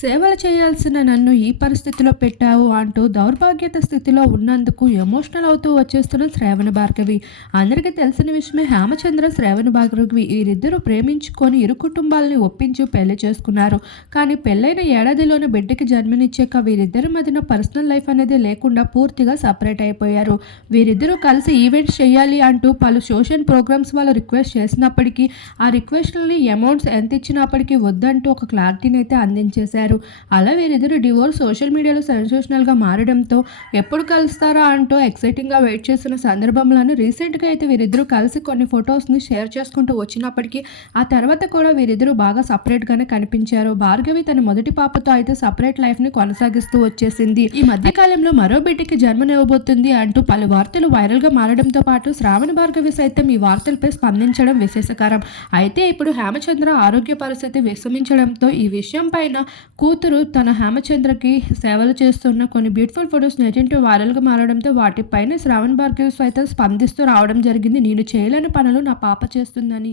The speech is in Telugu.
సేవలు చేయాల్సిన నన్ను ఈ పరిస్థితిలో పెట్టావు అంటూ దౌర్భాగ్యత స్థితిలో ఉన్నందుకు ఎమోషనల్ అవుతూ వచ్చేస్తున్న శ్రావణ భార్గవి. అందరికీ తెలిసిన విషయమే హేమచంద్ర శ్రావణ భార్గవి వీరిద్దరూ ప్రేమించుకొని ఇరు కుటుంబాలని ఒప్పించి పెళ్ళి చేసుకున్నారు. కానీ పెళ్ళైన ఏడాదిలోన బిడ్డకి జన్మనిచ్చాక వీరిద్దరి మధ్యన పర్సనల్ లైఫ్ అనేది లేకుండా పూర్తిగా సపరేట్ అయిపోయారు. వీరిద్దరూ కలిసి ఈవెంట్స్ చేయాలి అంటూ పలు సోషల్ ప్రోగ్రామ్స్ వాళ్ళు రిక్వెస్ట్ చేసినప్పటికీ ఆ రిక్వెస్ట్లని అమౌంట్స్ ఎంత ఇచ్చినప్పటికీ వద్దంటూ ఒక క్లారిటీని అయితే అందించేశారు. అలా వీరిద్దరు డివోర్స్ సోషల్ మీడియాలో సెన్సేషనల్గా మారడంతో ఎప్పుడు కలుస్తారా అంటూ ఎక్సైటింగ్గా వెయిట్ చేస్తున్న సందర్భంలోనే రీసెంట్గా అయితే వీరిద్దరూ కలిసి కొన్ని ఫొటోస్ని షేర్ చేసుకుంటూ వచ్చినప్పటికీ ఆ తర్వాత కూడా వీరిద్దరూ బాగా సపరేట్గానే కనిపించారు. భార్గవి తన మొదటి పాపతో అయితే సపరేట్ లైఫ్ని కొనసాగిస్తూ వచ్చేసింది. ఈ మధ్యకాలంలో మరో బిడ్డకి జన్మనివ్వబోతుంది అంటూ పలు వార్తలు వైరల్గా మారడంతో పాటు శ్రావణ భార్గవి సైతం ఈ వార్తలపై స్పందించడం విశేషకరం. అయితే ఇప్పుడు హేమచంద్ర ఆరోగ్య పరిస్థితి విషమించడంతో ఈ విషయం పైన కూతురు తన హేమచంద్రకి సేవలు చేస్తున్న కొన్ని బ్యూటిఫుల్ ఫొటోస్ నెటింటూ వైరల్గా మారడంతో వాటిపైన శ్రావణ్ భార్గవి సైతం స్పందిస్తూ రావడం జరిగింది. నేను చేయలేని పనులు నా పాప చేస్తుందని.